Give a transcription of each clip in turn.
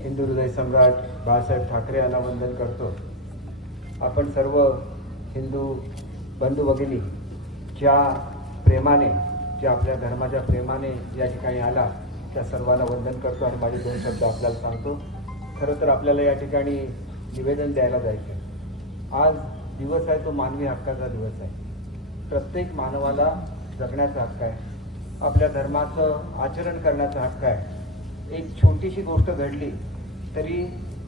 हिंदू हृदय सम्राट बाळासाहेब ठाकरे यांना वंदन करतो। आपण सर्व हिंदू बंधू भगिनी ज्या प्रेमाने, ज्या आपल्या धर्माच्या प्रेमाने या ठिकाणी आला, त्या सर्वांना वंदन करतो आणि माझे दोन शब्द आपल्याला सांगतो। खरं तर आपल्याला या ठिकाणी निवेदन द्यायला जायचं। आज दिवस आहे तो मानवी हक्काचा दिवस आहे। प्रत्येक मानवाला जगण्याचा हक्क आहे, आपल्या धर्माचं आचरण करण्याचा हक्क आहे। एक छोटीशी गोष्ट घडली तरी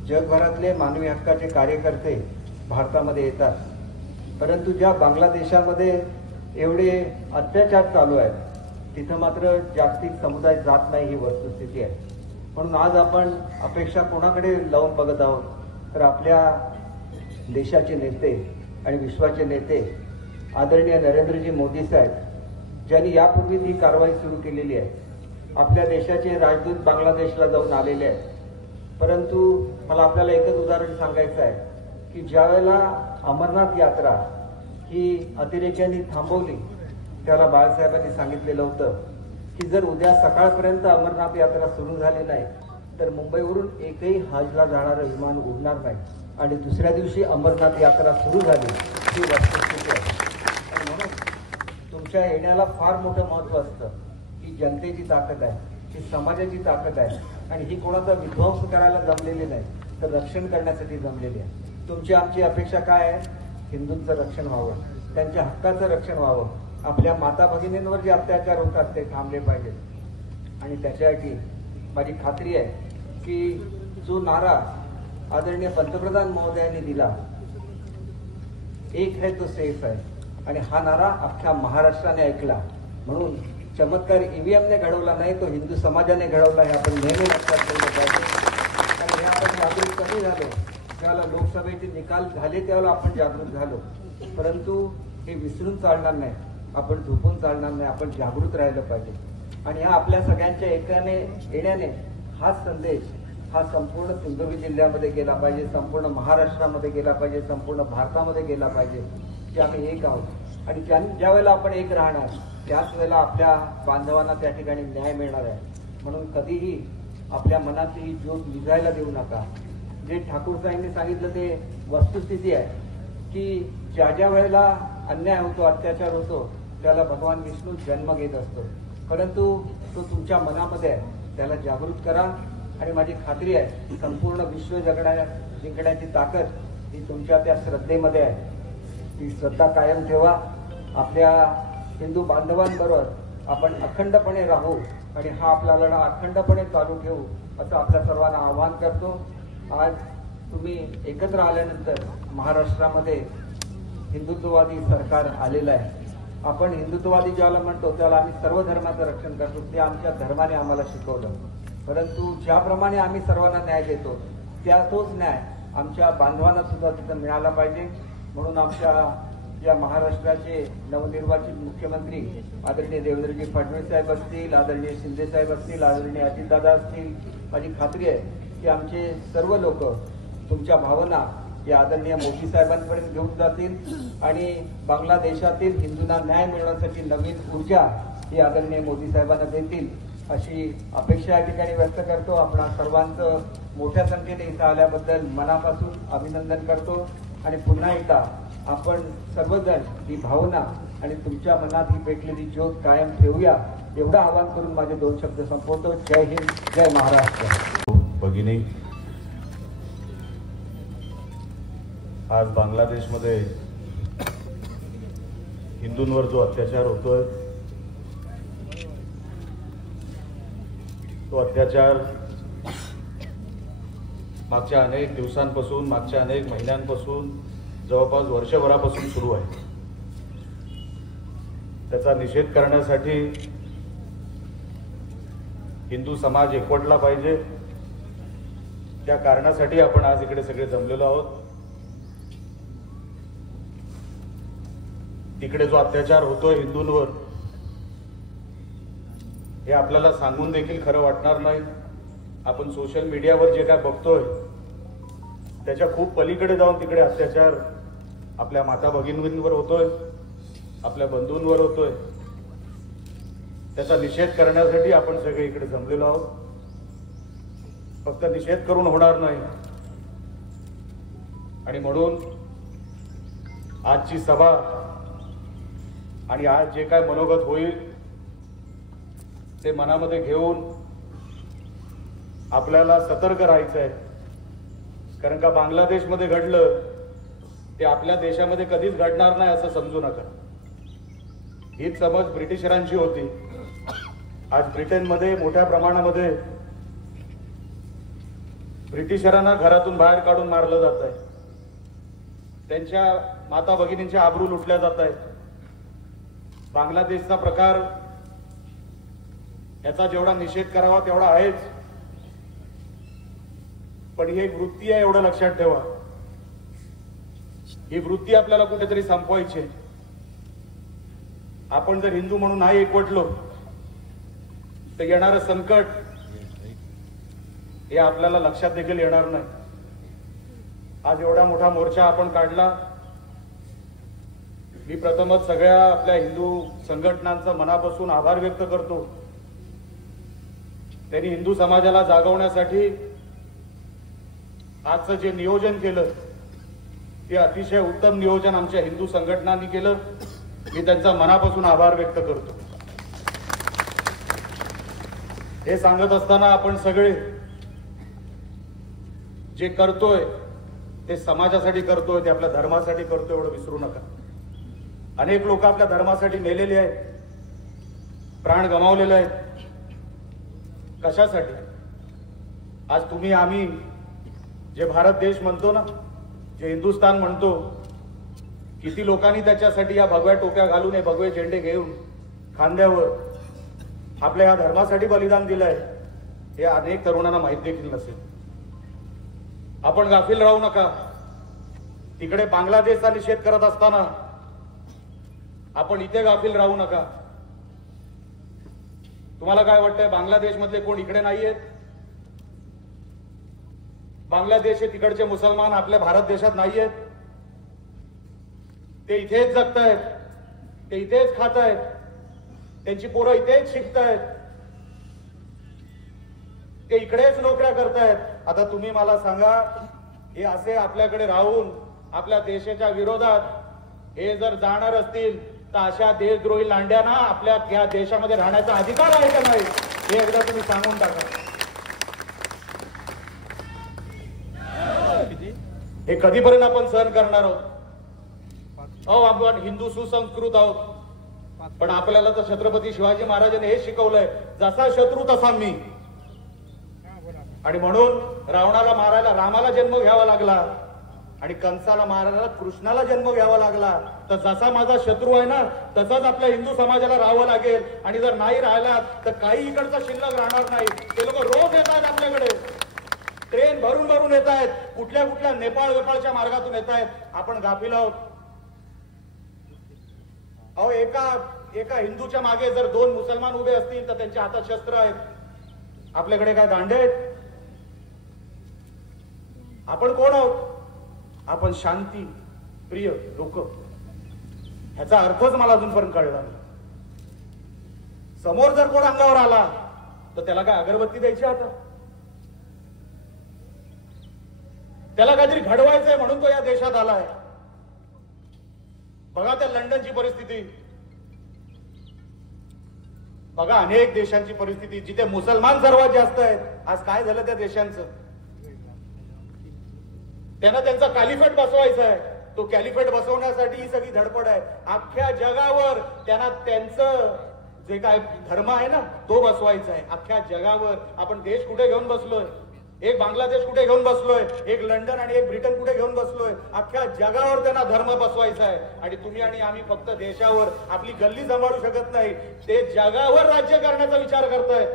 जगभरातले मानवी हक्काचे कार्यकर्ते भारतामध्ये येतात, परंतु ज्या बांगलादेशामध्ये एवढे अत्याचार चालू आहेत तिथं मात्र जागतिक समुदाय जात नाही, ही वस्तुस्थिती आहे। म्हणून आज आपण अपेक्षा कोणाकडे लावून बघत आहोत तर आपल्या देशाचे नेते आणि विश्वाचे नेते आदरणीय नरेंद्रजी मोदी साहेब, ज्यांनी यापूर्वीच ही कारवाई सुरू केलेली आहे। आपल्या देशाचे राजदूत बांगलादेशला जाऊन आलेले आहेत, परंतु मला आपल्याला एकच उदाहरण सांगायचं आहे की ज्यावेळेला अमरनाथ यात्रा ही अतिरेक्यांनी थांबवली, त्याला बाळासाहेबांनी सांगितलेलं होतं की जर उद्या सकाळपर्यंत अमरनाथ यात्रा सुरू झाली नाही तर मुंबईवरून एकही हजला जाणारं विमान उडणार नाही, आणि दुसऱ्या दिवशी अमरनाथ यात्रा सुरू झाली। ही वस्तुस्थिती आहे। आणि म्हणून तुमच्या येण्याला फार मोठं महत्त्व असतं। ही जनतेची ताकद आहे, ही समाजाची ताकद आहे, आणि ही कोणाचा विध्वंस करायला जमलेली नाही तर रक्षण करण्यासाठी जमलेली आहे। तुमची आमची अपेक्षा काय आहे? हिंदूंचं रक्षण व्हावं, त्यांच्या हक्काचं रक्षण व्हावं, आपल्या माता भगिनींवर जे अत्याचार होतात ते थांबले पाहिजेत। आणि त्याच्यासाठी माझी खात्री आहे की जो नारा आदरणीय पंतप्रधान महोदयांनी दिला, एक है तो सेफ है, आणि हा नारा अख्ख्या महाराष्ट्राने ऐकला। म्हणून चमत्कार ईव्हीएमने घडवला नाही, तो हिंदू समाजाने घडवला, हे आपण नेहमी लक्षात ठेवलं पाहिजे। आणि हे आपण जागृत कधी झालो, त्यावेळेला लोकसभेचे निकाल झाले त्यावेळेला आपण जागृत झालो, परंतु हे विसरून चालणार नाही, आपण झोपून चालणार नाही, आपण जागृत राहिलं पाहिजे। आणि हा आपल्या सगळ्यांच्या एकाने येण्याने हा संदेश हा संपूर्ण सिंधुदुर्ग जिल्ह्यामध्ये गेला पाहिजे, संपूर्ण महाराष्ट्रामध्ये गेला पाहिजे, संपूर्ण भारतामध्ये गेला पाहिजे की आम्ही एक आहोत। आणि ज्या वेळेला आपण एक राहणार त्याच वेळेला आपल्या बांधवांना त्या ठिकाणी न्याय मिळणार आहे। म्हणून कधीही आपल्या मनातली ही ज्योत विझायला देऊ नका। जे ठाकूर साहेबांनी सांगितलं ते वस्तुस्थिती आहे की ज्या ज्या वेळेला अन्याय होतो, अत्याचार होतो, त्याला भगवान विष्णू जन्म घेत असतो, परंतु तो तुमच्या मनामध्ये आहे, त्याला जागृत करा। आणि माझी खात्री आहे की संपूर्ण विश्व जिंकण्याची ताकद ही तुमच्या त्या श्रद्धेमध्ये आहे। ती श्रद्धा कायम ठेवा। आपल्या हिंदू बांधवांबरोबर आपण अखंडपणे राहू आणि हा आपला लढा अखंडपणे चालू ठेवू, असं आपल्या सर्वांना आवाहन करतो। आज तुम्ही एकत्र आल्यानंतर महाराष्ट्रामध्ये हिंदुत्ववादी सरकार आलेलं आहे। आपण हिंदुत्ववादी ज्याला म्हणतो त्याला आम्ही सर्व धर्माचं रक्षण करतो, ते आमच्या धर्माने आम्हाला शिकवलं, परंतु ज्याप्रमाणे आम्ही सर्वांना न्याय देतो तोच न्याय आमच्या बांधवांना सुद्धा तिथं मिळाला पाहिजे। म्हणून आमच्या या महाराष्ट्राचे नवनिर्वाचित मुख्यमंत्री आदरणीय देवेंद्रजी फडणवीस साहेब असतील, आदरणीय शिंदे साहेब असतील, आदरणीय अजितदादा असतील, माझी खात्री आहे की आमचे सर्व लोक तुमच्या भावना या आदरणीय मोदी साहेबांपर्यंत घेऊन जातील आणि बांगलादेशातील हिंदूंना न्याय मिळवण्यासाठी नवीन ऊर्जा ही आदरणीय मोदी साहेबांना देतील, अशी अपेक्षा या ठिकाणी व्यक्त करतो। आपण सर्वांचं मोठ्या संख्येने इथं आल्याबद्दल मनापासून अभिनंदन करतो आणि पुन्हा एकदा आपण सर्वजण ही भावना आणि तुमच्या मनात ही पेटलेली ज्योत कायम ठेवूया, एवढं आवाहन करून माझे दोन शब्द संपवतो। जय हिंद, जय महाराष्ट्र। भगिनी, आज बांगलादेशमध्ये हिंदूंवर जो अत्याचार होतोय तो अत्याचार मागच्या अनेक दिवसांपासून, मागच्या अनेक महिन्यांपासून, जवळपास वर्षभरापासून सुरू आहे। त्याचा निषेध करण्यासाठी हिंदू समाज एकवटला पाहिजे, त्या कारणासाठी आपण आज इकडे सगळे जमलेलो आहोत। तिकडे जो अत्याचार होतोय हिंदूंवर, हे आपल्याला सांगून देखील खरं वाटणार नाही। आपण सोशल मीडियावर जे काय बघतोय त्याच्या खूप पलीकडे जाऊन तिकडे अत्याचार आपल्या माता भगिनींवर होतोय, आपल्या बंधूंवर होतोय। त्याचा निषेध करण्यासाठी आपण सगळे इकडे जमलेलो आहोत। फक्त निषेध करून होणार नाही. आणि म्हणून आजची सभा आणि आज जे काय मनोगत होईल ते मनामध्ये घेऊन आपल्याला सतर्क राहायचं आहे. कारण का बांगलादेशमध्ये घडलं ते आपल्या देशामध्ये कधीच घडणार नाही असं समजू नका. हीच समज ब्रिटिशरांची होती. आज ब्रिटनमध्ये मोठ्या प्रमाणामध्ये ब्रिटिशरांना घरातून बाहेर काढून मारलं जात आहे. त्यांच्या माता भगिनींच्या आबरू लुटल्या जात आहेत. बांगलादेशचा प्रकार याचा जेवढा निषेध करावा तेवढा आहेच, पण ही एक वृत्ती आहे एवढं लक्षात ठेवा. ही वृत्ती आपल्याला कुठेतरी संपवायची आहे. आपण जर हिंदू म्हणून नाही एकवटलो तर येणारं संकट हे आपल्याला लक्षात देखील येणार नाही. आज एवढा मोठा मोर्चा आपण काढला. मी प्रथमच सगळ्या आपल्या हिंदू संघटनांचा मनापासून आभार व्यक्त करतो. त्यांनी हिंदू समाजाला जागवण्यासाठी आजचं जे नियोजन केलं ते अतिशय उत्तम नियोजन आमच्या हिंदू संघटनांनी केलं. मी त्यांचा मनापासून आभार व्यक्त करतो. हे सांगत असताना आपण सगळे जे करतोय ते समाजासाठी करतोय, ते आपल्या धर्मासाठी करतोय एवढं विसरू नका. अनेक लोक आपल्या धर्मासाठी मेलेले आहेत, प्राण गमावलेले आहेत. कशासाठी? आज तुम्ही आम्ही जे भारत देश म्हणतो ना, जे हिंदुस्थान म्हणतो, किती लोकांनी त्याच्यासाठी या भगव्या टोप्या घालून, हे भगवे झेंडे घेऊन खांद्यावर आपल्या या धर्मासाठी बलिदान दिलंय हे अनेक तरुणांना माहित देखील नसेल. आपण गाफील राहू नका. तिकडे बांगलादेशचा निषेध करत असताना आपण इथे गाफील राहू नका. तुम्हाला काय वाटतंय, बांगलादेश मधले कोण इकडे नाहीयेत? बांगलादेश हे तिकडचे मुसलमान आपल्या भारत देशात नाहीयेत. ते इथेच जगतायत, ते इथेच खात आहेत, त्यांची पोरं इथेच शिकतायत, ते इकडेच नोकऱ्या करतायत. आता तुम्ही मला सांगा, हे असे आपल्याकडे राहून आपल्या देशाच्या विरोधात हे जर जाणार असतील तर अशा देशद्रोही लांड्यांना आपल्या या देशामध्ये राहण्याचा अधिकार आहे का नाही हे एकदा तुम्ही सांगून टाका. हे कधीपर्यंत आपण सहन करणार आहोत? अहो, आपण हिंदू सुसंस्कृत आहोत, पण आपल्याला तर छत्रपती शिवाजी महाराजांनी हे शिकवलंय, जसा शत्रू तसा मी. आणि म्हणून रावणाला मारायला रामाला जन्म घ्यावा लागला आणि कंसाला मारायला कृष्णाला जन्म घ्यावा लागला. तर जसा माझा शत्रू आहे ना, तसाच आपल्या हिंदू समाजाला राहावं लागेल. आणि जर नाही राहिला तर काही इकडचा शिल्लक राहणार नाही. ते लोक रोज येत आहेत आपल्याकडे, ट्रेन भरून भरून येत आहेत, कुठल्या कुठल्या नेपाळच्या मार्गातून येत आहेत. आपण गाफील आहोत. अहो, एका हिंदूच्या मागे जर दोन मुसलमान उभे असतील तर त्यांच्या हातात शस्त्र आहेत. आपल्याकडे काय दांडे आहेत? आपण कोण आहोत? आपण शांती प्रिय लोक. ह्याचा अर्थच मला अजूनपर्यंत कळला नाही. समोर जर कोण अंगावर आला तर त्याला काय अगरबत्ती द्यायची? आता त्याला काहीतरी घडवायचंय म्हणून तो या देशात आलाय. बघा त्या लंडनची परिस्थिती, बघा अनेक देशांची परिस्थिती जिथे मुसलमान सर्वात जास्त आहेत. आज काय झालं त्या देशांचं? त्यांना त्यांचा कॅलिफेट बसवायचा आहे. तो कॅलिफेट बसवण्यासाठी ही सगळी धडपड आहे. अख्ख्या जगावर त्यांना त्यांचं जे काय धर्म आहे ना तो बसवायचा आहे. अख्ख्या जगावर आपण देश कुठे घेऊन बसलोय? एक बांगलादेश कुठे घेऊन बसलोय? एक लंडन आणि एक ब्रिटन कुठे घेऊन बसलोय? अख्ख्या जगावर त्यांना धर्म बसवायचा आहे. आणि तुम्ही आणि आम्ही फक्त देशावर आपली गल्ली सांभाळू शकत नाही, ते जगावर राज्य करण्याचा विचार करताय.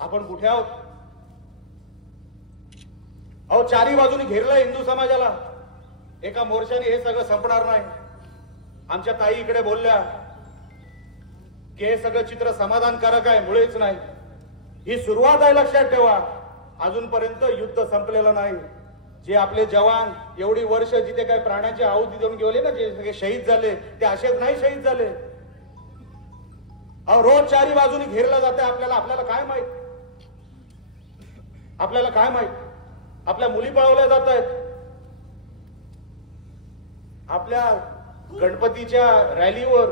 आपण कुठे आहोत? अहो, चारी बाजूनी घेरलंय हिंदू समाजाला. एका मोर्चाने हे सगळं संपणार नाही. आमच्या ताई इकडे बोलल्या की हे सगळं चित्र समाधानकारक आहे, मुळेच नाही. ही सुरुवात आहे, लक्षात ठेवा. अजूनपर्यंत युद्ध संपलेलं नाही. जे आपले जवान एवढी वर्ष जिथे काय प्राण्याची आहुती देऊन गेले ना, जे सगळे शहीद झाले, ते असेच नाही शहीद झाले. अहो, रोज चारी बाजूनी घेरलं जाते आपल्याला काय माहित? आपल्याला काय माहित, आपल्या मुली पळवल्या जात आहेत, आपल्या गणपतीच्या रॅलीवर,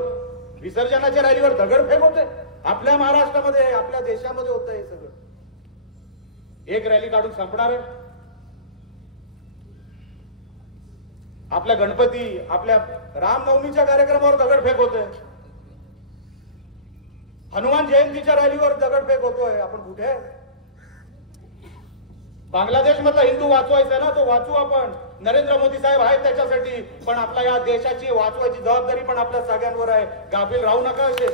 विसर्जनाच्या रॅलीवर दगडफेक होते. आपल्या महाराष्ट्रामध्ये, आपल्या देशामध्ये होत हे सगळं. एक रॅली काढून संपणार आहे. आपल्या गणपती, आपल्या रामनवमीच्या कार्यक्रमावर दगडफेक होते, हनुमान जयंतीच्या रॅलीवर दगडफेक होतोय. आपण कुठे आहे? बांगलादेश मधला हिंदू वाचवायचा ना, तो वाचू आपण. नरेंद्र मोदी साहेब आहेत त्याच्यासाठी, पण आपल्या या देशाची वाचवायची जबाबदारी पण आपल्या सगळ्यांवर आहे. गाफील राहू नका असे.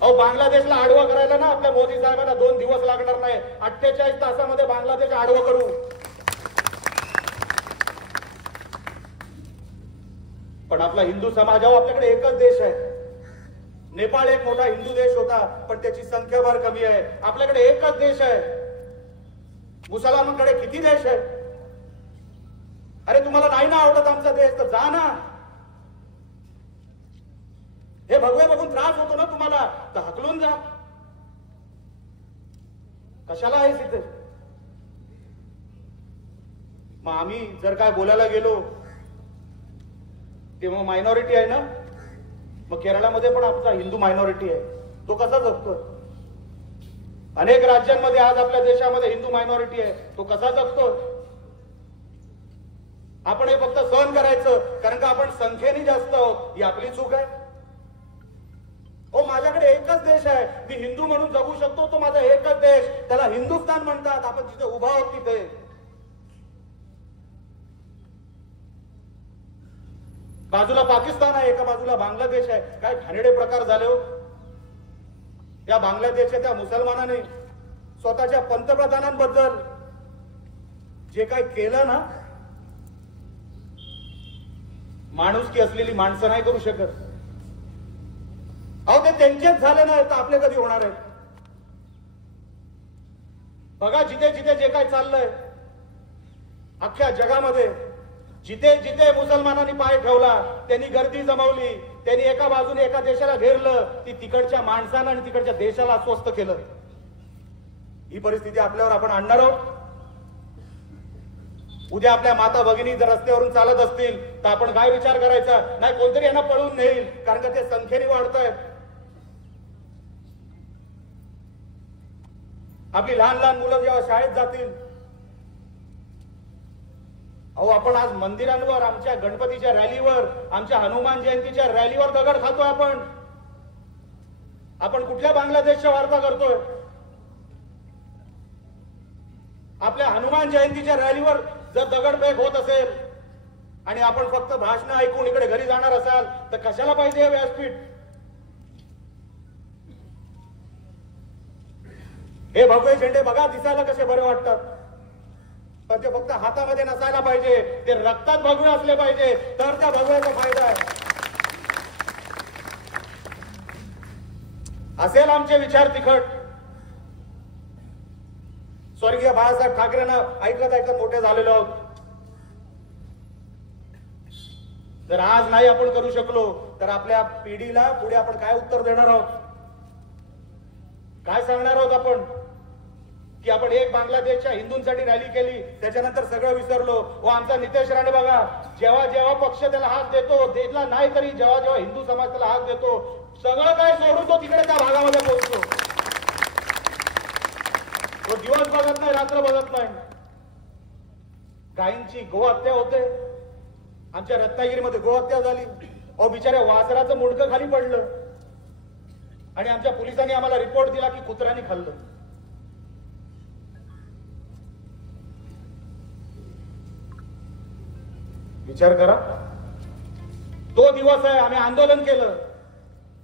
अहो, बांगलादेशला आडवा करायला ना आपल्या मोदी साहेबांना 2 दिवस लागणार नाही. 48 तासामध्ये बांगलादेश आडवं करू. पण आपला हिंदू समाजावर आपल्याकडे एकच देश आहे. नेपाळ एक मोठा हिंदू देश होता, पण त्याची संख्या फार कमी आहे. आपल्याकडे एकच देश आहे. मुसलमानांकडे किती देश आहे? अरे तुम्हाला नाही ना आवडत आमचा देश, तर जा ना. हे भगवे बघून त्रास होतो ना तुम्हाला, तर हकलून जा. कशाला आहे इथे? मग आम्ही जर काय बोलायला गेलो तेव्हा मायनॉरिटी आहे ना. मग केरळामध्ये पण आमचा हिंदू मायनॉरिटी आहे, तो कसा जगतोय? अनेक राज्यांमध्ये आज आपल्या देशामध्ये हिंदू मायनॉरिटी आहे, तो कसा जगतोय? आपण हे फक्त सहन करायचं कारण का आपण संख्येने जास्त आहोत, ही आपली चूक आहे. हो, माझ्याकडे एकच देश आहे, मी हिंदू म्हणून जगू शकतो, तो माझा एकच देश, त्याला हिंदुस्थान म्हणतात. आपण जिथे उभा आहोत तिथे. बाजूला पाकिस्तान आहे, एका बाजूला बांगलादेश आहे. काय घाणेरडे प्रकार झाले हो. त्या बांगलादेशच्या त्या मुसलमानाने स्वतःच्या पंतप्रधानांबद्दल जे काही केलं ना, माणुसकी असलेली माणसं नाही करू शकत. अहो, ते त्यांचेच झाले नाही तर आपले कधी होणार आहे? बघा, जिथे जिथे जे काय चाललंय अख्ख्या जगामध्ये, जिथे जिथे मुसलमानांनी पाय ठेवला त्यांनी गर्दी जमवली, त्यांनी एका बाजूने एका देशाला घेरलं, ती तिकडच्या माणसाला आणि तिकडच्या देशाला अस्वस्थ केलं. ही परिस्थिती आपल्यावर आपण आणणार आहोत. उद्या आपल्या माता भगिनी जर रस्त्यावरून चालत असतील तर आपण काय विचार करायचा? नाही, कोणतरी यांना पळवून नेईल, कारण का ते संख्येने वाढत आहेत. आपली लहान लहान मुलं जेव्हा शाळेत जातील, अहो, आपण आज मंदिरांवर, आमच्या गणपतीच्या रॅलीवर, आमच्या हनुमान जयंतीच्या रॅलीवर दगड खातोय. आपण कुठल्या बांगलादेशच्या वार्ता करतोय? आपल्या हनुमान जयंतीच्या रॅलीवर जर दगडफेक होत असेल आणि आपण फक्त भाषण ऐकून इकडे घरी जाणार असाल तर कशाला पाहिजे हे व्यासपीठ? हे भगवे झेंडे बघा, दिसायला कसे बरे वाटतात, पण ते फक्त हातामध्ये नसायला पाहिजे, ते रक्तात भगवे असले पाहिजे, तर त्या भगव्याचा फायदा आहे. असेल आमचे विचार तिखट. स्वर्गीय बाळासाहेब ठाकरेंना ऐकत ऐकत मोठे झालेलो आहोत. जर आज नाही आपण करू शकलो तर आपल्या पिढीला पुढे आपण काय उत्तर देणार आहोत? काय सांगणार आहोत आपण? की आपण एक बांगलादेशच्या हिंदूंसाठी रॅली केली, त्याच्यानंतर सगळं विसरलो. व आमचा नितेश राणे बघा, जेव्हा जेव्हा पक्ष त्याला हात देतो, देतला नाही तरी जेव्हा जेव्हा हिंदू समाज त्याला हात देतो, सगळं काय सोडून तो तिकडे त्या भागामध्ये पोहोचतो. तो दिवस बघत नाही, रात्र बघत नाही. गायींची गोहत्या होते. आमच्या रत्नागिरीमध्ये गोहत्या झाली. अहो, बिचाऱ्या वासराचं मुंडकं खाली पडलं आणि आमच्या पोलिसांनी आम्हाला रिपोर्ट दिला की कुत्र्याने खाल्लं. विचार करा, तो दिवस आहे. आम्ही आंदोलन केलं,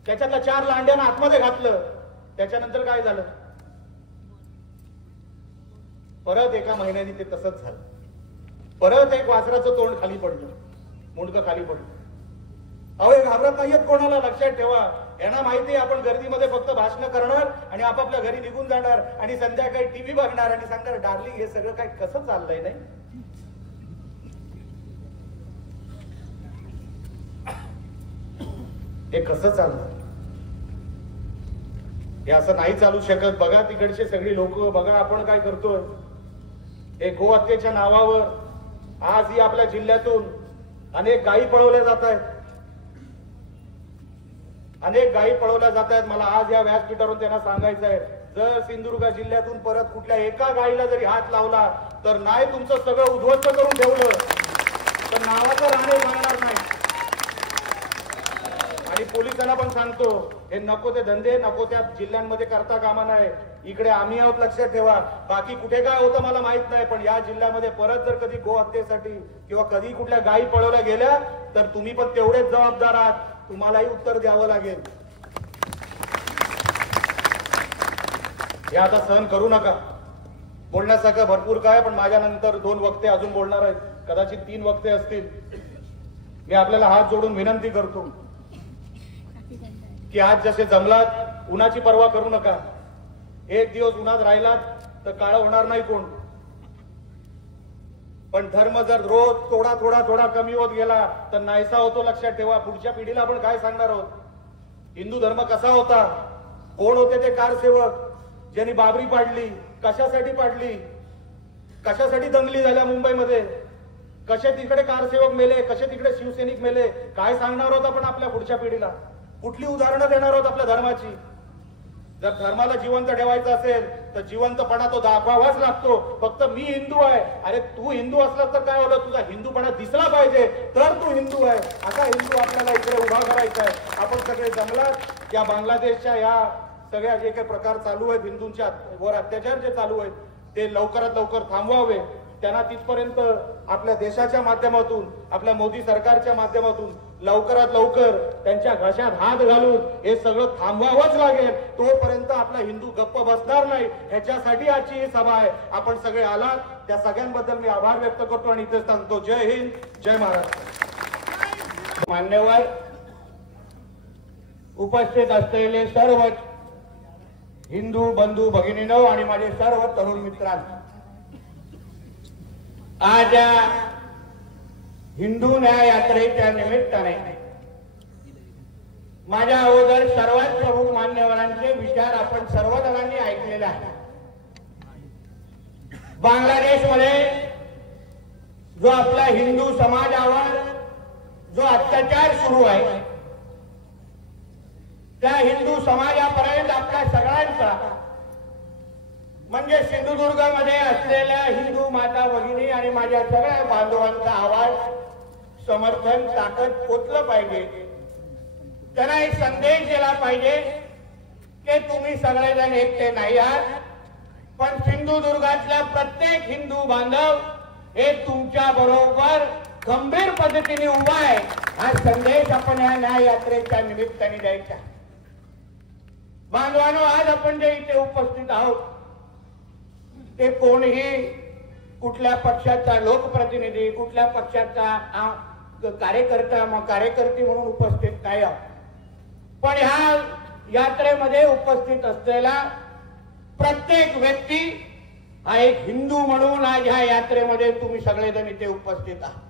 त्याच्यातल्या 4 लांड्यांना आतमध्ये घातलं. त्याच्यानंतर काय झालं? परत एका महिन्याने ते तसंच झालं. परत एक वासराचं तोंड खाली पडलं, मुंडकं खाली पडलं. अहो, हे घाबरत नाहीयेत कोणाला, लक्षात ठेवा. यांना माहिती आहे आपण गर्दीमध्ये फक्त भाषण करणार आणि आपापल्या घरी निघून जाणार आणि संध्याकाळी टीव्ही बघणार आणि सांगणार, डार्लिंग हे सगळं काय कसं चाललंय नाही. हे कसं चाललं? हे असं नाही चालू शकत. बघा तिकडचे सगळी लोक, बघा आपण काय करतोय. हे गोहत्येच्या नावावर आजही आपल्या जिल्ह्यातून अनेक गायी पळवल्या जात आहेत. अनेक गायी पळवल्या जात आहेत. मला आज या व्यासपीठावरून त्यांना सांगायचं आहे, जर सिंधुदुर्ग जिल्ह्यातून परत कुठल्या एका गायीला जरी हात लावला तर नाही तुमचं सगळं उद्ध्वस्त करून ठेवलं तर नावाचं राणे जाणार नाही. आणि पोलिसांना पण सांगतो, हे नको ते धंदे नको त्या जिल्ह्यांमध्ये करता कामा नये. इकडे आम्ही आहोत, लक्षात ठेवा. बाकी कुठे काय होतं मला माहित नाही, पण या जिल्ह्यामध्ये परत जर कधी गो हत्येसाठी किंवा कधी कुठल्या गायी पळवल्या गेल्या तर तुम्ही पण तेवढेच जबाबदार आहात. तुम्हालाही उत्तर द्यावं लागेल. हे आता सहन करू नका. बोलण्यासारखं भरपूर काय, पण माझ्यानंतर 2 वक्ते अजून बोलणार आहेत, कदाचित 3 वक्ते असतील. मी आपल्याला हात जोडून विनंती करतो की आज जसे जमलात उन्हाची पर्वा करू नका. एक दिवस उन्हात राहिलात तर काळा होणार नाही कोण. पण धर्म जर रोज थोडा थोडा थोडा कमी होत गेला तर नाहीसा होतो, लक्षात ठेवा. पुढच्या पिढीला आपण काय सांगणार आहोत. हिंदू धर्म कसा होता, कोण होते ते कारसेवक ज्यांनी बाबरी पाडली, कशासाठी पाडली, कशासाठी दंगली झाल्या मुंबईमध्ये, कसे तिकडे कारसेवक मेले, कसे तिकडे शिवसैनिक मेले, काय सांगणार आहोत आपण आपल्या पुढच्या पिढीला. कुठली उदाहरणं देणार आहोत आपल्या धर्माची. जर धर्माला जिवंत ठेवायचं असेल तर जिवंतपणा तो दाखवावाच लागतो. फक्त मी हिंदू आहे, अरे तू हिंदू असलास तर काय होलं, तुझा हिंदूपणा दिसला पाहिजे तर तू हिंदू आहे. असा हिंदू आपल्याला इकडे उभा करायचा आहे. आपण सगळे जमलात. या बांगलादेशच्या या सगळ्या जे काही प्रकार चालू आहेत, हिंदूंच्या वर अत्याचार जे चालू आहेत ते लवकरात लवकर थांबवावे. त्यांना तिथपर्यंत आपल्या देशाच्या माध्यमातून, आपल्या मोदी सरकारच्या माध्यमातून लवकरात लवकर त्यांच्या घशात हात घालून हे सगळं थांबवावंच लागेल. तोपर्यंत आपला हिंदू गप्प बसणार नाही. ह्याच्यासाठी आजची ही सभा आहे. आपण सगळे आलात, त्या सगळ्यांबद्दल मी आभार व्यक्त करतो आणि इथे सांगतो जय हिंद, जय महाराष्ट्र. मान्यवर उपस्थित असलेले सर्व हिंदू बंधू भगिनींनो आणि माझे सर्व तरुण मित्रांनो, आज हिंदू न्याय यात्रेच्या निमित्ताने माझ्या अगोदर सर्वात प्रमुख मान्यवरांचे विचार आपण सर्व जणांनी ऐकलेले आहेत. बांगलादेशमध्ये जो आपला हिंदू समाजावर जो अत्याचार सुरू आहे, त्या हिंदू समाजापर्यंत आपल्या सगळ्यांचा म्हणजे सिंधुदुर्गमध्ये असलेल्या हिंदू माता भगिनी आणि माझ्या सगळ्या बांधवांचा आवाज, समर्थन, ताकद पोचलं पाहिजे. त्यांना एक संदेश दिला पाहिजे की तुम्ही सगळेजण एकटे नाही आहात, पण सिंधुदुर्गातल्या प्रत्येक हिंदू बांधव हे तुमच्या बरोबर गंभीर पद्धतीने उभा आहे. हा संदेश आपण या न्याय यात्रेच्या निमित्ताने द्यायचा. बांधवांनो, आज आपण जे इथे उपस्थित आहोत ते कोणीही कुठल्या पक्षाचा लोकप्रतिनिधी, कुठल्या पक्षाचा कार्यकर्ती म्हणून उपस्थित नाही आहोत. पण ह्या यात्रेमध्ये उपस्थित असलेला प्रत्येक व्यक्ती हा एक हिंदू म्हणून आज ह्या यात्रेमध्ये तुम्ही सगळेजण इथे उपस्थित आहात.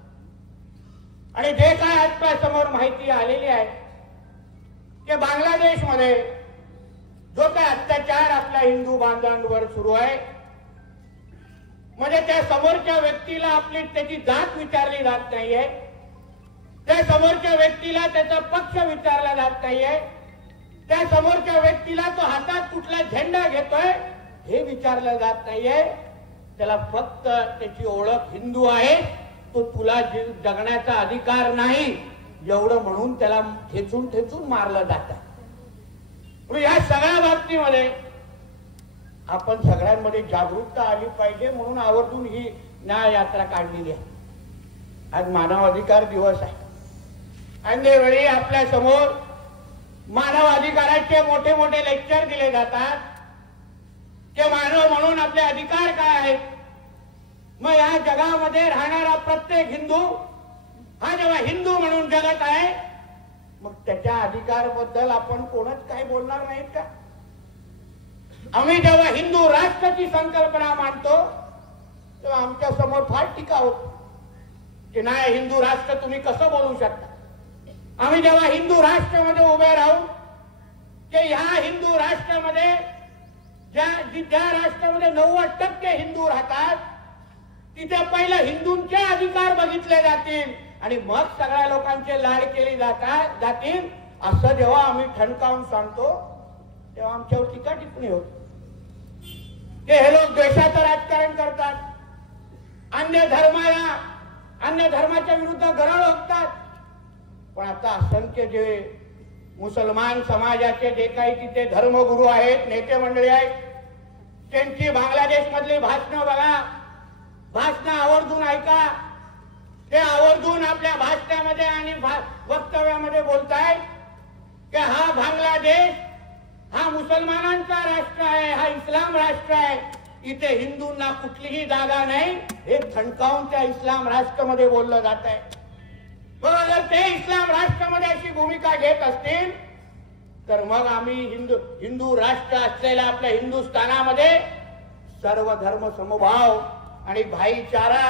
आणि जे काय आपल्या समोर माहिती आलेली आहे की बांगलादेशमध्ये जो काय अत्याचार आपल्या हिंदू बांधवांवर सुरू आहे, म्हणजे त्या समोरच्या व्यक्तीला आपली त्याची जात विचारली जात नाहीये, त्या समोरच्या व्यक्तीला त्याचा पक्ष विचारला जात नाहीये, त्या समोरच्या व्यक्तीला तो हातात कुठला झेंडा घेतोय हे विचारलं जात नाहीये. त्याला फक्त त्याची ओळख हिंदू आहे, तो तुला जगण्याचा अधिकार नाही एवढं म्हणून त्याला ठेचून ठेचून मारलं जात. या सगळ्या बाबतीमध्ये आपण सगळ्यांमध्ये जागरूकता आली पाहिजे म्हणून आवर्जून ही न्याय यात्रा काढलेली आहे. आज मानव अधिकार दिवस आहे आणि त्यावेळी आपल्या समोर मानव अधिकाराचे मोठे मोठे लेक्चर दिले जातात की मानव म्हणून आपले अधिकार काय आहेत. मग या जगामध्ये राहणारा प्रत्येक हिंदू हा जेव्हा हिंदू म्हणून जगत आहे, मग त्याच्या अधिकाराबद्दल आपण कोणच काही बोलणार नाहीत का. आम्ही जेव्हा हिंदू राष्ट्राची संकल्पना मांडतो तेव्हा आमच्या समोर फार टीका होती की नाही, हिंदू राष्ट्र तुम्ही कसं बोलू शकता. आम्ही जेव्हा हिंदू राष्ट्रामध्ये उभे राहून की ह्या हिंदू राष्ट्रामध्ये ज्या राष्ट्रामध्ये 90% हिंदू राहतात तिथे पहिलं हिंदूंचे अधिकार बघितले जातील आणि मग सगळ्या लोकांचे लाड केले जातील असं जेव्हा आम्ही ठणकावून सांगतो तेव्हा आमच्यावर टीका टिप्पणी होत. हे लोक द्वेषाचं राजकारण करतात, अन्य धर्माच्या विरुद्ध गरळ ओकतात. पण आता असंख्य जे मुसलमान समाजाचे जे काही तिथे धर्मगुरू आहेत, नेते मंडळी आहेत, त्यांची बांगलादेश मधली भाषणं बघा, भाषणं आवर्जून ऐका. ते आवर्जून आपल्या भाषणामध्ये आणि वक्तव्यामध्ये बोलतायत की हा बांगलादेश हा मुसलमानांचा राष्ट्र आहे, हा इस्लाम राष्ट्र आहे, इथे हिंदूंना कुठलीही जागा नाही, हे ठणकावून त्या इस्लाम राष्ट्रामध्ये बोललं जात आहे. बघा, जर ते इस्लाम राष्ट्रामध्ये अशी भूमिका घेत असतील तर मग आम्ही हिंदू राष्ट्र असलेल्या आपल्या हिंदुस्थानामध्ये सर्व धर्म समभाव आणि भाईचारा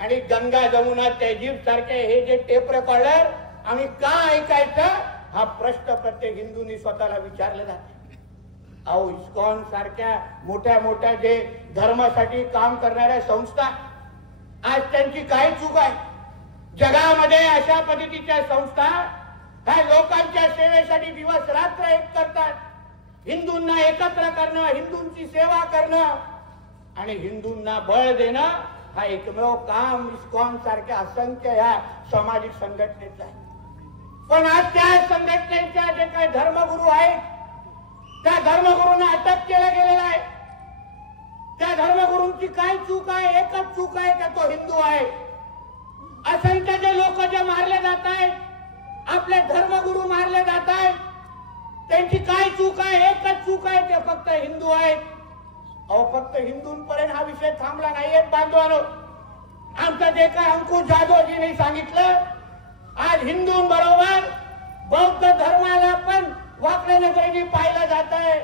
आणि गंगा जमुना तहजीब सारखे हे जे टेप रेकॉर्डर आम्ही का ऐकायचं हा प्रश्न प्रत्येक हिंदूंनी स्वतःला विचारला जाते. अहो, इस्कॉन सारख्या मोठ्या मोठ्या जे धर्मासाठी काम करणाऱ्या संस्था, आज त्यांची काय चूक आहे? जगामध्ये अशा पद्धतीच्या संस्था ह्या लोकांच्या सेवेसाठी दिवस रात्र एक करतात. हिंदूंना एकत्र करणं, हिंदूंची सेवा करणं आणि हिंदूंना बळ देणं हा एकमेव काम इस्कॉन सारख्या असंख्य ह्या सामाजिक संघटनेचं आहे. पण आज त्या संघटनेच्या जे काही धर्मगुरू आहेत त्या धर्मगुरूंना अटक केलं गेलेलं आहे. त्या धर्मगुरूंची काय चूक आहे? एकच चूक आहे का तो हिंदू आहे. असंख्य जे लोक जे मारले जात आहेत, आपले धर्मगुरू मारले जात आहेत, त्यांची काय चूक आहे? एकच चूक आहे, ते फक्त हिंदू आहेत. अहो, फक्त हिंदूंपर्यंत हा विषय थांबला नाहीये बांधवांनो. आमचं जे काय अंकुश जाधवजींनी सांगितलं, आज हिंदूंबरोबर बौद्ध धर्माला पण वाकड्या नजरेने पाहिलं जात आहे.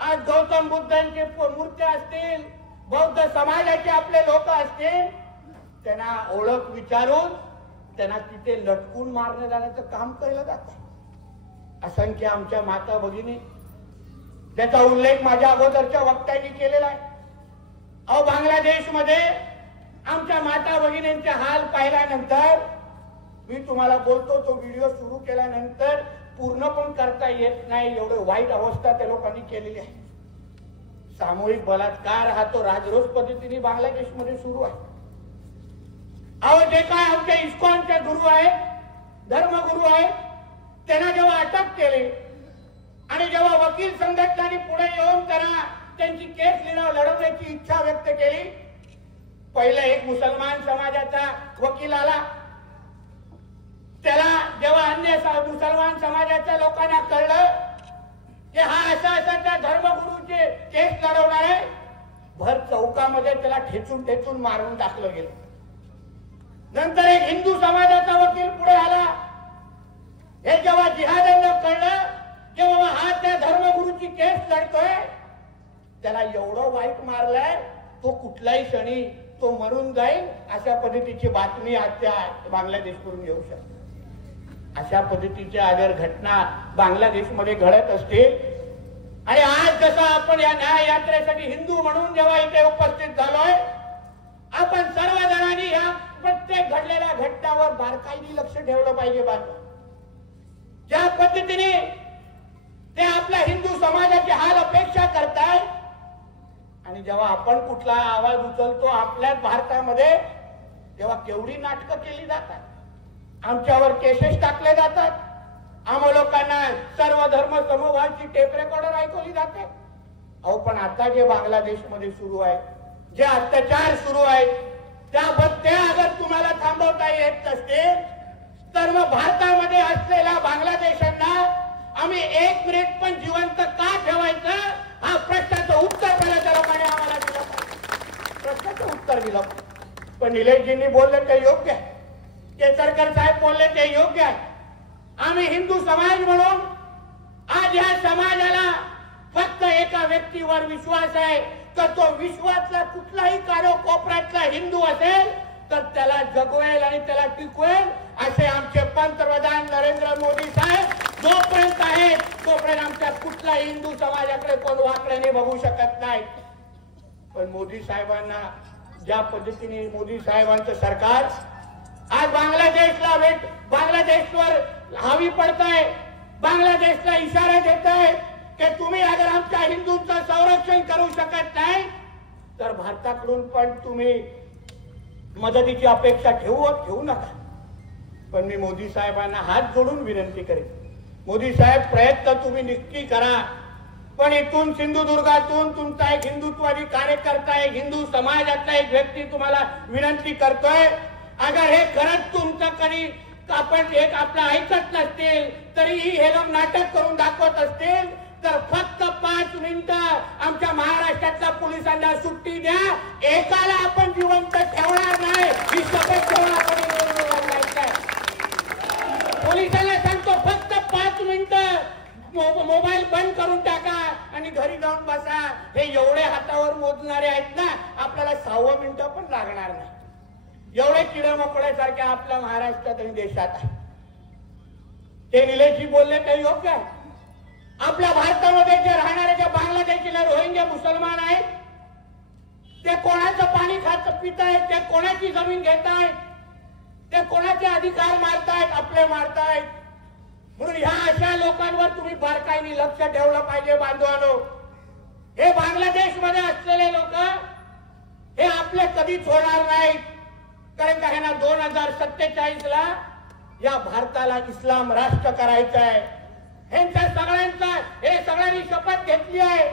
आज गौतम बुद्धांचे मूर्त्या असतील, बौद्ध समाजाचे आपले लोक असतील, त्यांना ओळख विचारून त्यांना तिथे लटकून मारण्यात जाण्याचं काम केलं जात आहे. असंख्य आमच्या माता भगिनी, त्याचा उल्लेख माझ्या अगोदरच्या वक्त्यांनी केलेला आहे. अहो, बांगलादेशमध्ये आमच्या माता भगिनींचे हाल पाहिल्यानंतर मी तुम्हाला बोलतो, तो व्हिडिओ सुरू केल्यानंतर पूर्ण पण करता येत नाही एवढे वाईट अवस्था त्या लोकांनी केलेली आहे. सामूहिक बलात्कार हा तो राजरोस पद्धतीने बांगलादेशमध्ये सुरू आहे. अहो, जे काय आमच्या इस्कॉनचे गुरु आहेत, धर्मगुरू आहेत, त्यांना जेव्हा अटक केली आणि जेव्हा वकील संघटनांनी पुढे येऊन त्यांना त्यांची केस लढवण्याची इच्छा व्यक्त केली, पहिला एक मुसलमान समाजाचा वकील आला. त्याला जेव्हा अन्य मुसलमान समाजाच्या लोकांना कळलं की हा असा त्या धर्मगुरूचे केस लढवणार आहे, भर चौकामध्ये त्याला ठेचून मारून टाकलं गेलं. नंतर एक हिंदू समाजाचा वकील पुढे आला. हे जेव्हा जिहाद्यांना कळलं की बाबा हा त्या धर्मगुरूची केस लढतोय, त्याला एवढं वाईट मारलंय, तो कुठल्याही क्षणी तो मरून जाईल अशा पद्धतीची बातमी आज त्या बांगलादेशकडून येऊ शकते. अशा पद्धतीच्या अगर घटना बांगलादेशमध्ये घडत असतील आणि आज जसं आपण या न्याय यात्रेसाठी हिंदू म्हणून जेव्हा इथे उपस्थित झालोय, आपण सर्वजणांनी या प्रत्येक घडलेल्या घटनावर बारकाईने लक्ष ठेवलं पाहिजे. ज्या पद्धतीने ते आपल्या हिंदू समाजाची हाल अपेक्षा करतायत आणि जेव्हा आपण कुठला आवाज उचलतो आपल्या भारतामध्ये, तेव्हा केवढी नाटकं केली जातात, आमच्यावर केसेस टाकले जातात, आम्हा लोकांना सर्व धर्म समभावाची टेप रेकॉर्डर ऐकवली जाते. अहो, पण आता जे बांगलादेशमध्ये सुरू आहे, जे अत्याचार सुरू आहेत, त्याबद्दल अगर तुम्हाला थांबवता येत असतील तर मग भारतामध्ये असलेल्या बांगलादेशांना आम्ही 1 मिनिट पण जिवंत का ठेवायचं, हा प्रश्नाचं उत्तर पहिल्या त्या लोकांनी आम्हाला दिलं. प्रश्नाचं उत्तर दिलं. पण निलेशजींनी बोलले ते योग्य आहे, केसरकर साहेब बोलले ते योग्य आहे. आम्ही हिंदू समाज म्हणून आज या समाजाला फक्त एका व्यक्तीवर विश्वास आहे, तर तो विश्वातला कुठलाही कानाकोपऱ्यातला हिंदू असेल तर त्याला जगवेल आणि त्याला टिकवेल असे आमचे पंतप्रधान नरेंद्र मोदी साहेब जोपर्यंत आहेत तोपर्यंत आमच्या कुठलाही हिंदू समाजाकडे कोण वाकड्याने बघू शकत नाही. पण मोदी साहेबांना ज्या पद्धतीने मोदी साहेबांचं सरकार आज बांगलादेशवर हावी पडतंय, बांगलादेशला इशारा देत आहे की तुम्ही अगर आमच्या हिंदूंचं संरक्षण करू शकत नाही तर भारताकडून पण तुम्ही मदतीची अपेक्षा ठेवू नका. पण मी मोदी साहेबांना हात जोडून विनंती करेन, मोदी साहेब प्रयत्न तुम्ही नक्की करा, पण इथून सिंधुदुर्गातून तुमचा एक हिंदुत्ववादी कार्यकर्ता एक हिंदू समाजातला एक व्यक्ती तुम्हाला विनंती करतोय, अगर हे खरंच तुमचं कधी आपण एक आपलं ऐकत नसतील तरीही हे लोक नाटक करून दाखवत असतील तर फक्त 5 मिनिटं आमच्या महाराष्ट्रातल्या पोलिसांना सुट्टी द्या, एकाला आपण जिवंत ठेवणार नाही ही शपथ घेऊन आपण पोलिसांना सांगतो फक्त 5 मिनिटं मोबाईल बंद करून टाका आणि घरी जाऊन बसा. हे एवढे हातावर मोजणारे आहेत ना, आपल्याला 6 मिनिटं पण लागणार नाही. एवढे किडमकोड्यासारखे आपल्या महाराष्ट्रात आणि देशात आहे. ते निलेशजी बोलले ते योग्य आहे. आपल्या भारतामध्ये जे राहणारे जे बांगलादेशीला रोहिंग्या मुसलमान आहेत ते कोणाचं पाणी खात पित आहेत, ते कोणाची जमीन घेत आहेत, ते कोणाचे अधिकार मारतायत, आपले मारतायत. म्हणून ह्या अशा लोकांवर तुम्ही बारकाईने लक्ष ठेवलं पाहिजे बांधवांनो. हे बांगलादेश मध्ये असलेले लोक हे आपले कधीच होणार नाहीत, कारण का ह्यांना 2047 ला या भारताला इस्लाम राष्ट्र करायचं आहे. ह्यांच्या सगळ्यांचा हे सगळ्यांनी शपथ घेतली आहे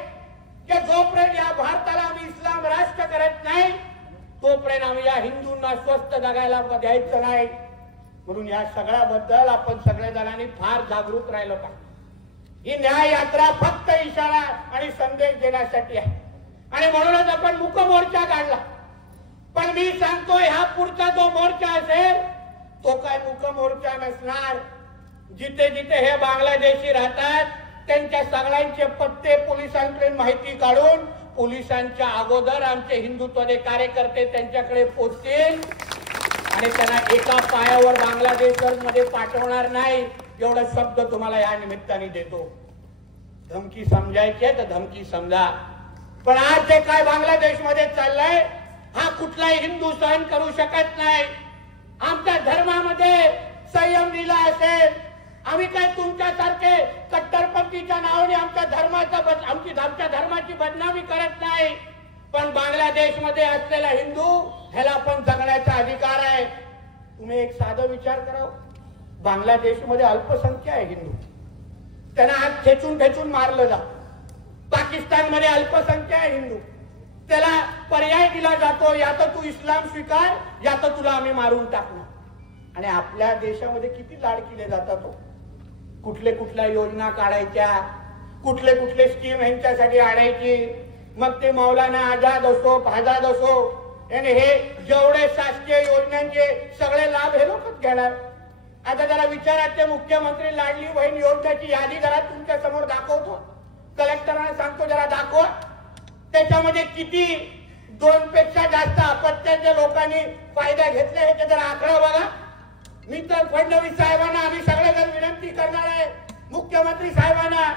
की जोपर्यंत या भारताला आम्ही इस्लाम राष्ट्र करत नाही तोपर्यंत आम्ही या हिंदूंना स्वस्थ जगायला द्यायचं नाही. म्हणून या सगळ्याबद्दल आपण सगळ्या जणांनी फार जागरूक राहिलं पाहिजे. ही न्याय यात्रा फक्त इशारा आणि संदेश देण्यासाठी आहे आणि म्हणूनच आपण मूक मोर्चा काढला. पण मी सांगतो ह्या पुढचा जो मोर्चा असेल तो काय मूक मोर्चा नसणार. जिथे जिथे हे बांगलादेशी राहतात त्यांच्या सगळ्यांचे पत्ते पोलिसांकडे माहिती काढून पोलिसांच्या अगोदर आमचे हिंदुत्वादी कार्यकर्ते त्यांच्याकडे पोहोचतील आणि त्यांना एका पायावर बांगलादेश मध्ये पाठवणार नाही एवढा शब्द तुम्हाला या निमित्ताने देतो. धमकी समजायची तर धमकी समजा, पण आज जे काय बांगलादेश मध्ये चाललंय हा कुठलाही हिंदू सहन करू शकत नाही. आमच्या धर्मामध्ये संयम दिला असेल, आम्ही काय तुमच्यासारखे कट्टरपंथीच्या नावाने आमच्या धर्माची बदनामी करत नाही. पण बांगलादेश मध्ये असलेला हिंदू ह्याला पण जगण्याचा अधिकार आहे. तुम्ही एक साधा विचार करा, बांगलादेश मध्ये अल्पसंख्या आहे हिंदू, त्यांना आज ठेचून मारलं जात. पाकिस्तान मध्ये अल्पसंख्या आहे हिंदू, त्याला पर्याय दिला जातो, या तर तू इस्लाम स्वीकार या तर तुला आम्ही मारून टाकणार. आणि आपल्या देशामध्ये किती लाड केले जातात, कुठल्या योजना काढायच्या, कुठले स्कीम यांच्यासाठी आणायची. मग ते मौलाना आझाद असो फाजाद असो आणि हे जेवढे शासकीय योजनांचे सगळे लाभ हे लोकच घेणार. आता जरा विचारात ते मुख्यमंत्री लाडली बहीण योजनेची यादी जरा तुमच्या समोर दाखवतो, कलेक्टरांना सांगतो जरा दाखवा. त्याच्यामध्ये किती 2 पेक्षा जास्त अपत्याच्या लोकांनी फायदा घेतला हे जरा आकडा बघा. मी तर फडणवीस साहेबांना आम्ही सगळेजण विनंती करणार आहे मुख्यमंत्री साहेबांना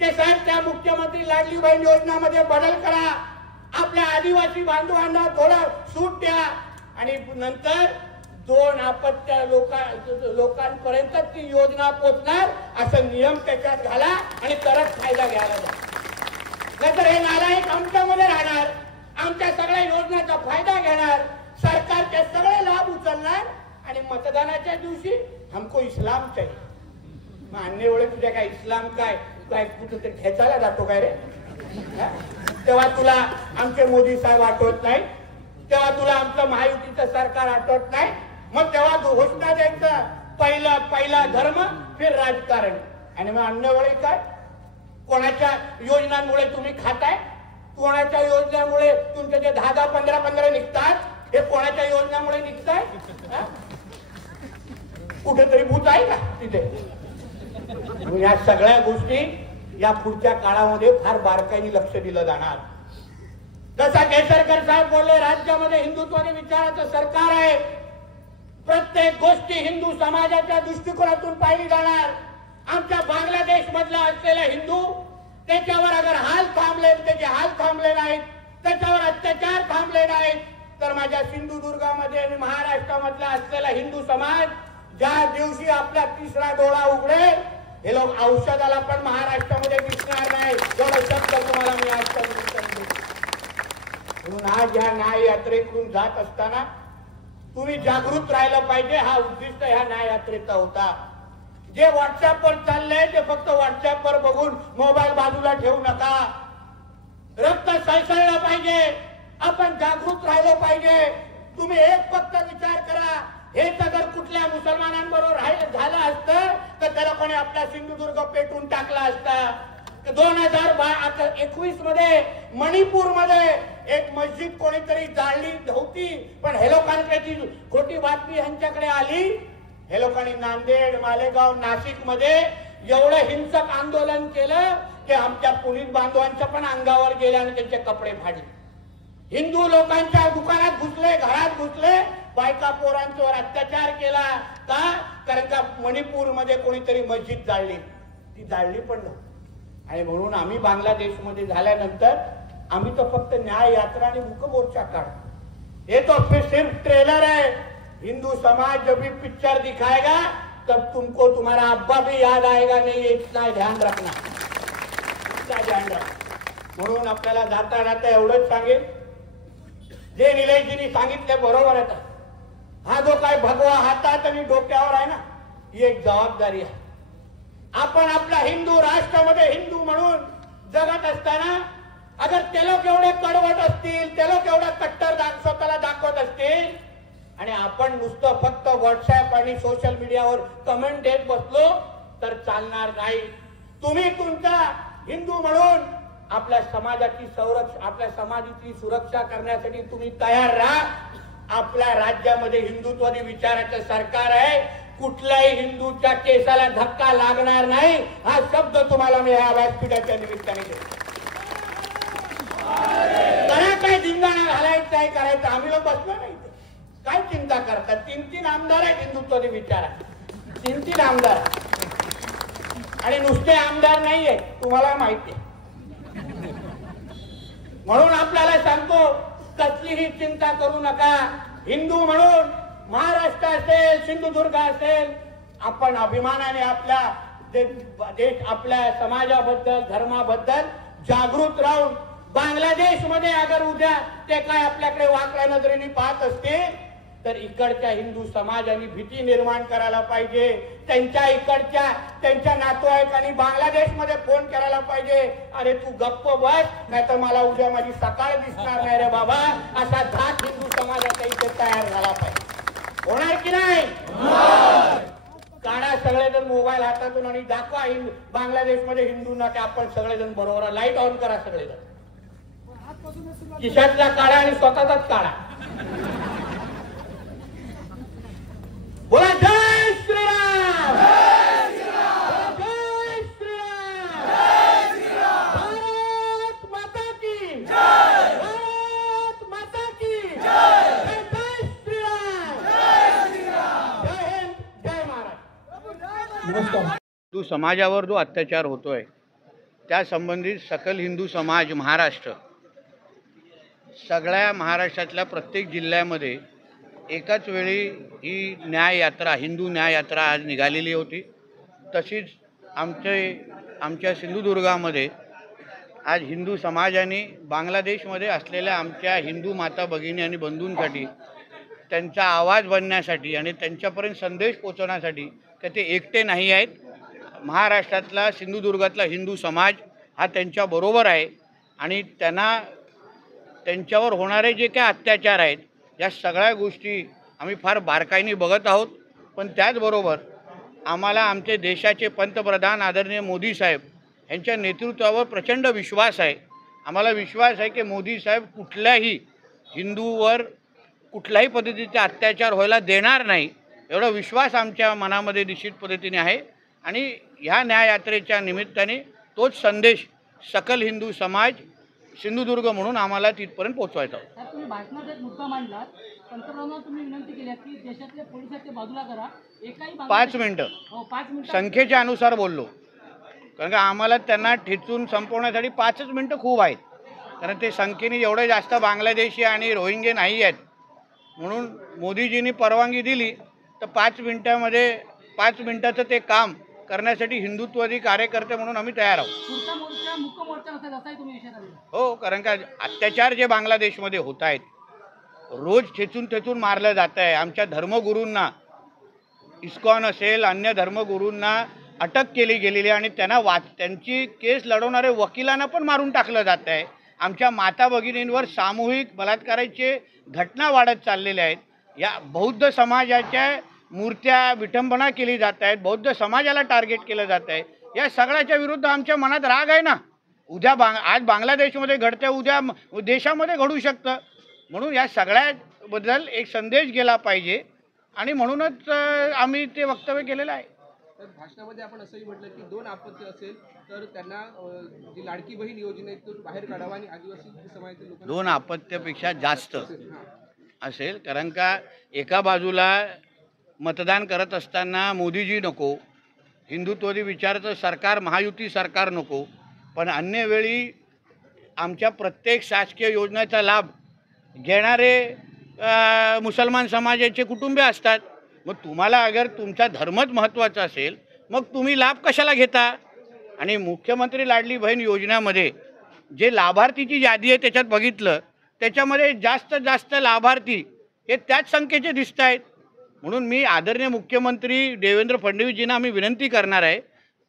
की साहेब त्या मुख्यमंत्री लाडली बहीण योजनामध्ये बदल करा, आपल्या आदिवासी बांधवांना थोडा सूट द्या आणि नंतर 2 अपत्य लोकांपर्यंत ती योजना पोहोचणार असं नियम त्याच्यात घाला आणि तरच फायदा घ्यायला जा. नाहीतर हे नालायक आमच्यामध्ये राहणार, आमच्या सगळ्या योजनांचा फायदा घेणार, सरकारचे सगळे लाभ उचलणार आणि मतदानाच्या दिवशी हमको इस्लाम चाहिए. मान्य वेळे तुझ्या काय इस्लाम काय कुठं ते ठेचायला जातो काय रे? तेव्हा तुला आमचे मोदी साहेब आठवत नाही, तेव्हा तुला आमचं महायुतीचं सरकार आठवत नाही. मग तेव्हा घोषणा द्यायचं पहिला धर्म फिर राजकारण. आणि मग अन्य वेळी काय कोणाच्या योजनांमुळे तुम्ही खाताय, कोणाच्या योजनेमुळे तुमचे जे 10-15 निघतात हे कोणाच्या योजनामुळे निघताय? कुठेतरी भूत आहे का तिथे? या सगळ्या गोष्टी या पुढच्या काळामध्ये फार बारकाईने लक्ष दिलं जाणार. जसा केसरकर साहेब बोलले, राज्यामध्ये हिंदुत्वादी विचाराचं सरकार आहे. प्रत्येक गोष्टी हिंदू समाजाच्या दृष्टिकोनातून पाहिली जाणार. आमच्या बांगलादेश मधला असलेला हिंदू, त्याच्यावर अगर हाल थांबले, त्याचे हाल थांबले नाहीत, त्याच्यावर अत्याचार थांबले नाहीत, तर माझ्या सिंधुदुर्गामध्ये आणि महाराष्ट्रामधला असलेला हिंदू समाज ज्या दिवशी आपला तिसरा डोळा उघडेल, हे लोक औषधाला पण महाराष्ट्रामध्ये दिसणार नाही. एवढं शब्द तुम्हाला मी आज सांगतो. म्हणून आज ह्या न्याय यात्रेकडून जात असताना तुम्ही जागृत राहिलं पाहिजे. हा उद्दिष्ट ह्या न्याय यात्रेचा होता. जे व्हॉट्सअपवर चाललंय ते फक्त व्हॉट्सअपवर बघून मोबाईल बाजूला ठेवू नका. रक्त सळसळलं पाहिजे. आपण जागृत राहिलो पाहिजे. तुम्ही एक फक्त विचार करा, हेच अगर कुठल्या मुसलमानांबरोबर झालं असतं तर त्याला कोणी आपला सिंधुदुर्ग पेटून टाकला असता. 2021 मध्ये मणिपूर मध्ये एक मस्जिद कोणीतरी जाळली होती, पण हे लोकांकडे खोटी बातमी यांच्याकडे आली. हे लोकांनी नांदेड, मालेगाव, नाशिक मध्ये एवढं हिंसक आंदोलन केलं की आमच्या पोलीस बांधवांच्या पण अंगावर गेले आणि त्यांचे कपडे फाडले. हिंदू लोकांच्या दुकानात घुसले, घरात घुसले, बायका पोरांच्यावर अत्याचार केला. का? कारण का मणिपूर मध्ये कोणीतरी मस्जिद जाळली. ती जाळली पण नव्हती. आणि म्हणून आम्ही बांगलादेशमध्ये झाल्यानंतर आम्ही तो फक्त न्याय यात्रा आणि मुखमोर्चा काढतो. ये तो सिर्फ ट्रेलर है. हिंदू समाज जब भी पिक्चर दिखाएगा तब तुमको तुम्हारा अब्बा भी याद आएगा नहीं. ये इतना ध्यान रखना, इतना ध्यान रखना. म्हणून आपल्याला जाता जाता एवढंच सांगेल, जे निलेशजींनी सांगितले बरोबर आहे. हा जो काय भगवा हातात आणि डोक्यावर आहे ना, ही एक जबाबदारी आहे. आपण आपल्या हिंदू राष्ट्रामध्ये हिंदू म्हणून जगत असताना अगर ते लोक एवढे कडवट असतील, ते लोक एवढा कट्टर स्वतःला दाखवत असतील आणि आपण नुसतं फक्त व्हॉट्सअप आणि सोशल मीडियावर कमेंट देत बसलो तर चालणार नाही. तुम्ही तुमचा हिंदू म्हणून आपल्या समाजाची आपल्या समाजाची सुरक्षा करण्यासाठी तुम्ही तयार राहा. आपल्या राज्यामध्ये हिंदुत्वादी विचाराचं सरकार आहे. कुठल्याही हिंदूच्या केसाला धक्का लागणार नाही. हा शब्द तुम्हाला मी ह्या व्यासपीठाच्या निमित्ताने देतो. करा काय धिंगाणा घालायचं आहे करायचं, आम्ही लोक बसलो नाही. काय चिंता करतात? 3 आमदार आहेत हिंदुत्वादी विचारात. 3 आमदार, आणि नुसते आमदार नाहीये, तुम्हाला माहिती आहे. म्हणून आपल्याला सांगतो, कसलीही चिंता करू नका. हिंदू म्हणून महाराष्ट्र असेल, सिंधुदुर्ग असेल, आपण अभिमानाने आपल्या देश, आपल्या समाजाबद्दल, धर्माबद्दल जागृत राहून बांगलादेशमध्ये अगर उद्या ते काय आपल्याकडे वाकड्या नजरेने पाहत असतील तर इकडच्या हिंदू समाजाने भीती निर्माण करायला पाहिजे. त्यांच्या नातेवाईकांनी बांगलादेशमध्ये फोन करायला पाहिजे, अरे तू गप्प बस, नाहीतर मला उद्या माझी सकाळ दिसणार नाही रे बाबा. असा धाक हिंदू समाजाचा इथे तयार झाला पाहिजे. होणार की नाही? काढा सगळेजण मोबाईल हातातून आणि दाखवा बांगलादेशमध्ये हिंदूंना की आपण सगळेजण बरोबर. लाईट ऑन करा सगळेजण, खिशातला काढा आणि स्वतःचाच काढा. बोला जय श्रीराम, जय श्रीराम, भारत माता की जय, भारत माता की जय, जय श्रीराम, जय हिंद, जय महाराष्ट्र. हिंदू समाजावर जो अत्याचार होतोय त्या संबंधित सकल हिंदू समाज महाराष्ट्र, सगळ्या महाराष्ट्रातल्या प्रत्येक जिल्ह्यामध्ये एकाच वेळी ही न्याय यात्रा, हिंदू न्याय यात्रा आज निघालेली होती. तशीच आमच्या सिंधुदुर्गामध्ये आज हिंदू समाजाने बांगलादेशमध्ये असलेल्या आमच्या हिंदू माता भगिनी आणि बंधूंसाठी त्यांचा आवाज बनण्यासाठी आणि त्यांच्यापर्यंत संदेश पोहोचवण्यासाठी की ते एकटे नाही आहेत. महाराष्ट्रातला, सिंधुदुर्गातला हिंदू समाज हा त्यांच्याबरोबर आहे आणि त्यांच्यावर होणारे जे काही अत्याचार आहेत या सगळ्या गोष्टी आम्ही फार बारकाईने बघत आहोत. पण त्याचबरोबर आम्हाला आमचे देशाचे पंतप्रधान आदरणीय मोदी साहेब यांच्या नेतृत्वावर प्रचंड विश्वास आहे. आम्हाला विश्वास आहे की मोदी साहेब कुठल्याही हिंदूवर कुठल्याही पद्धतीचे अत्याचार व्हायला देणार नाही, एवढा विश्वास आमच्या मनामध्ये निश्चित पद्धतीने आहे. आणि ह्या न्याययात्रेच्या निमित्ताने तोच संदेश सकल हिंदू समाज सिंधुदुर्ग म्हणून आम्हाला तिथपर्यंत पोहोचवायचं होतं. साहेब, तुम्ही भाषणात एक मुद्दा मांडलात. पंतप्रधानांना तुम्ही विनंती केली की देशातले पोलीस आहेत ते बाजूला करा. एकाही 5 मिनिटं 5 मिनिटं संख्येच्या अनुसार बोललो, कारण का आम्हाला त्यांना ठेचून संपवण्यासाठी 5च मिनिटं खूप आहेत. कारण ते संख्येने एवढे जास्त बांगलादेशी आणि रोहिंगे नाही आहेत. म्हणून मोदीजींनी परवानगी दिली तर 5 मिनिटाचं ते काम करण्यासाठी हिंदुत्ववादी कार्यकर्ते म्हणून आम्ही तयार आहोत. पुढचा मोर्चा मुख्य मोर्चा असेल असाही तुम्ही इशारा दिला. हो, कारण का अत्याचार जे बांगलादेशमध्ये होत आहेत, रोज ठेचून मारलं जात आहे. आमच्या धर्मगुरूंना, इस्कॉन असेल अन्य धर्मगुरूंना अटक केली गेलेली आणि त्यांची केस लढवणारे वकिलांना पण मारून टाकलं जात आहे. आमच्या माता भगिनींवर सामूहिक बलात्काराचे घटना वाढत चाललेल्या आहेत. या बौद्ध समाजाच्या मूर्त्या विटंबना केली जात आहेत. बौद्ध समाजाला टार्गेट केलं जात आहे. या सगळ्याच्या विरुद्ध आमच्या मनात राग आहे ना. आज बांगलादेशमध्ये घडतं, उद्या देशामध्ये घडू शकतं. म्हणून या सगळ्याबद्दल एक संदेश गेला पाहिजे आणि म्हणूनच आम्ही ते वक्तव्य केलेलं आहे. तर भाषणामध्ये आपण असंही म्हटलं की 2 आपत्ती असेल तर त्यांना जी लाडकी बहीण योजनेतून बाहेर काढावं आणि आदिवासी समाजातील लोकांना 2 अपत्यापेक्षा जास्त असेल. कारण का एका बाजूला मतदान करत असताना मोदीजी नको, हिंदुत्ववादी विचाराचं सरकार, महायुती सरकार नको, पण अन्य वेळी आमच्या प्रत्येक शासकीय योजनेचा लाभ घेणारे मुसलमान समाजाचे कुटुंबे असतात. मग तुम्हाला अगर तुमचा धर्मच महत्त्वाचा असेल मग तुम्ही लाभ कशाला घेता. आणि मुख्यमंत्री लाडली बहीण योजनेमध्ये जे लाभार्थीची यादी आहे त्याच्यात बघितलं, त्याच्यामध्ये जास्त लाभार्थी हे त्याच संख्येचे दिसत आहेत. म्हणून मी आदरणीय मुख्यमंत्री देवेंद्र फडणवीसजींना आम्ही विनंती करणार आहे,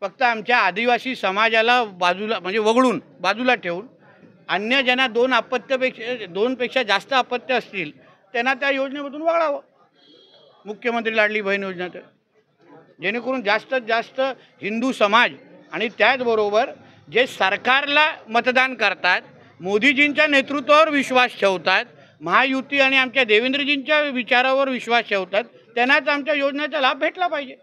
फक्त आमच्या आदिवासी समाजाला बाजूला म्हणजे वगळून बाजूला ठेवून अन्य ज्यांना 2 पेक्षा जास्त अपत्य असतील त्यांना त्या योजनेमधून वगळावं, मुख्यमंत्री लाडली बहीण योजनेत, जेणेकरून जास्तीत जास्त हिंदू समाज आणि त्याचबरोबर जे सरकारला मतदान करतात, मोदीजींच्या नेतृत्वावर विश्वास ठेवतात, महायुती आणि आमच्या देवेंद्रजींच्या विचारावर विश्वास ठेवतात, त्यांनाच आमच्या योजनेचा लाभ भेटला पाहिजे.